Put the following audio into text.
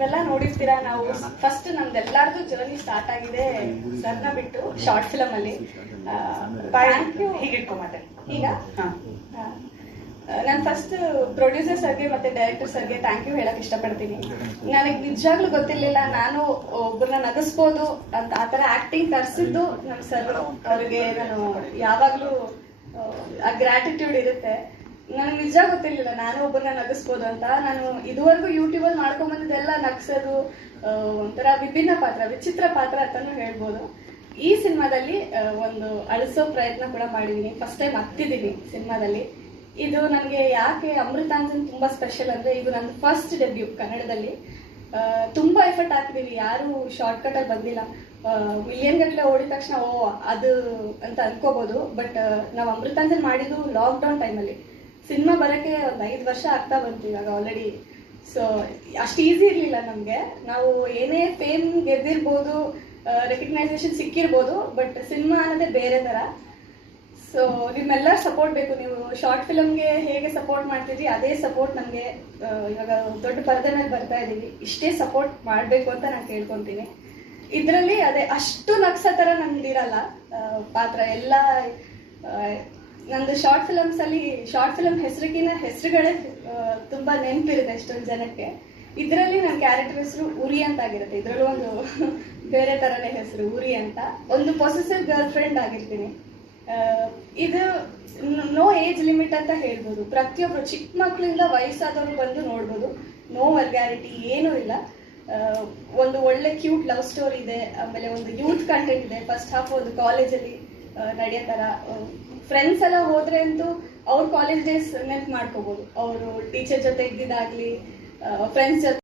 ನೀವೆಲ್ಲ ನೋಡಿರ್ತೀರಾ. ನಾವು ಫಸ್ಟ್ ನಮ್ದೆಲ್ಲಾರ್ದು ಜರ್ನಿ ಸ್ಟಾರ್ಟ್ ಆಗಿದೆ ಸರ್ನ ಬಿಟ್ಟು ಶಾರ್ಟ್ ಫಿಲಮ್ ಅಲ್ಲಿ. ಈಗ ನಾನು ಫಸ್ಟ್ ಪ್ರೊಡ್ಯೂಸರ್ ಸರ್ಗೆ ಮತ್ತೆ ಡೈರೆಕ್ಟರ್ ಸರ್ಗೆ ಥ್ಯಾಂಕ್ ಯು ಹೇಳಕ್ ಇಷ್ಟಪಡ್ತೀನಿ. ನನಗೆ ನಿಜವಾಗ್ಲೂ ಗೊತ್ತಿರ್ಲಿಲ್ಲ ನಾನು ಒಬ್ಬರನ್ನ ನಗಿಸ್ಬೋದು ಅಂತ. ಆ ಥರ ಆಕ್ಟಿಂಗ್ ತರಿಸಿದ್ದು ನಮ್ಮ ಸರ್. ಅವ್ರಿಗೆ ನಾನು ಯಾವಾಗ್ಲೂ ಆ ಗ್ರಾಟಿಟ್ಯೂಡ್ ಇರುತ್ತೆ. ನನಗೆ ನಿಜ ಗೊತ್ತಿರ್ಲಿಲ್ಲ ನಾನು ಒಬ್ಬರನ್ನ ನಗಿಸ್ಬೋದು ಅಂತ. ನಾನು ಇದುವರೆಗೂ ಯೂಟ್ಯೂಬಲ್ಲಿ ಮಾಡ್ಕೊಂಡ್ ಬಂದಿದ್ದೆಲ್ಲ ನಗ್ಸೋದು, ಒಂಥರ ವಿಭಿನ್ನ ಪಾತ್ರ, ವಿಚಿತ್ರ ಪಾತ್ರ ಅಂತಾನು ಹೇಳ್ಬೋದು. ಈ ಸಿನಿಮಾದಲ್ಲಿ ಒಂದು ಅಳಿಸೋ ಪ್ರಯತ್ನ ಕೂಡ ಮಾಡಿದೀನಿ. ಫಸ್ಟ್ ಟೈಮ್ ಹತ್ತಿದ್ದೀನಿ ಸಿನಿಮಾದಲ್ಲಿ. ಇದು ನನಗೆ ಯಾಕೆ ಅಮೃತಾಂಜನ್ ತುಂಬಾ ಸ್ಪೆಷಲ್ ಅಂದ್ರೆ, ಇದು ನನ್ನ ಫಸ್ಟ್ ಡೆಬ್ಯೂ ಕನ್ನಡದಲ್ಲಿ. ತುಂಬಾ ಎಫರ್ಟ್ ಹಾಕಿದೀವಿ. ಯಾರು ಶಾರ್ಟ್ ಕಟ್ ಅಲ್ಲಿ ಬಂದಿಲ್ಲ. ಮಿಲಿಯನ್ ಗಟ್ಟಲೆ ಓಡಿದ ತಕ್ಷಣ ಅದು ಅಂತ ಅನ್ಕೋಬಹುದು. ಬಟ್ ನಾವು ಅಮೃತಾಂಜನ್ ಮಾಡಿದ್ದು ಲಾಕ್ ಡೌನ್ ಟೈಮಲ್ಲಿ. ಸಿನಿಮಾ ಬರೋಕ್ಕೆ ಒಂದು 5 ವರ್ಷ ಆಗ್ತಾ ಬಂತು ಇವಾಗ ಆಲ್ರೆಡಿ. ಸೊ ಅಷ್ಟು ಈಸಿ ಇರಲಿಲ್ಲ ನಮಗೆ. ನಾವು ಏನೇ ಫೇಮ್ ಗೆದ್ದಿರ್ಬೋದು, ರೆಕಗ್ನೈಸೇಷನ್ ಸಿಕ್ಕಿರ್ಬೋದು, ಬಟ್ ಸಿನಿಮಾ ಅನ್ನೋದೇ ಬೇರೆ ಥರ. ಸೊ ನಿಮ್ಮೆಲ್ಲರ ಸಪೋರ್ಟ್ ಬೇಕು. ನೀವು ಶಾರ್ಟ್ ಫಿಲಮ್ಗೆ ಹೇಗೆ ಸಪೋರ್ಟ್ ಮಾಡ್ತಿದ್ರಿ ಅದೇ ಸಪೋರ್ಟ್ ನಮಗೆ ಇವಾಗ ದೊಡ್ಡ ಪರದೆ ಮೇಲೆ ಬರ್ತಾ ಇದ್ದೀವಿ. ಇಷ್ಟೇ ಸಪೋರ್ಟ್ ಮಾಡಬೇಕು ಅಂತ ನಾನು ಕೇಳ್ಕೊತೀನಿ. ಇದರಲ್ಲಿ ಅದೇ ಅಷ್ಟು ನಗ್ಸೋ ಥರ ನಮ್ದಿರಲ್ಲ ಪಾತ್ರ ಎಲ್ಲ. ನಂದು ಶಾರ್ಟ್ ಫಿಲಮ್ ಹೆಸರುಗಳೇ ತುಂಬಾ ನೆನಪಿರುತ್ತೆ ಎಷ್ಟೊಂದು ಜನಕ್ಕೆ. ಇದರಲ್ಲಿ ನನ್ನ ಕ್ಯಾರೆಕ್ಟರ್ ಹೆಸರು ಉರಿ ಅಂತ ಆಗಿರುತ್ತೆ. ಇದರಲ್ಲೂ ಒಂದು ಬೇರೆ ತರನೇ ಹೆಸರು ಉರಿ ಅಂತ. ಒಂದು ಪೊಸೆಸಿವ್ ಗರ್ಲ್ ಫ್ರೆಂಡ್ ಆಗಿರ್ತೀನಿ. ಇದು ನೋ ಏಜ್ ಲಿಮಿಟ್ ಅಂತ ಹೇಳ್ಬೋದು. ಪ್ರತಿಯೊಬ್ರು ಚಿಕ್ಕ ಮಕ್ಕಳಿಂದ ವಯಸ್ಸಾದವರು ಬಂದು ನೋಡ್ಬೋದು. ನೋ ವರ್ಗ್ಯಾರಿಟಿ ಏನೂ ಇಲ್ಲ. ಒಂದು ಒಳ್ಳೆ ಕ್ಯೂಟ್ ಲವ್ ಸ್ಟೋರಿ ಇದೆ. ಆಮೇಲೆ ಒಂದು ಯೂತ್ ಕಂಟೆಂಟ್ ಇದೆ. ಫಸ್ಟ್ ಹಾಫ್ ಒಂದು ಕಾಲೇಜಲ್ಲಿ ನಡೆಯೋ ಥರ. ಫ್ರೆಂಡ್ಸ್ ಎಲ್ಲ ಹೋದ್ರೆ ಅಂತೂ ಅವ್ರ ಕಾಲೇಜ್ ಡೇಸ್ ನೆನ್ಪು ಮಾಡ್ಕೋಬಹುದು. ಅವರು ಟೀಚರ್ ಜೊತೆ ಇದ್ದಿದ್ದಾಗ್ಲಿ, ಫ್ರೆಂಡ್ಸ್ ಜೊತೆ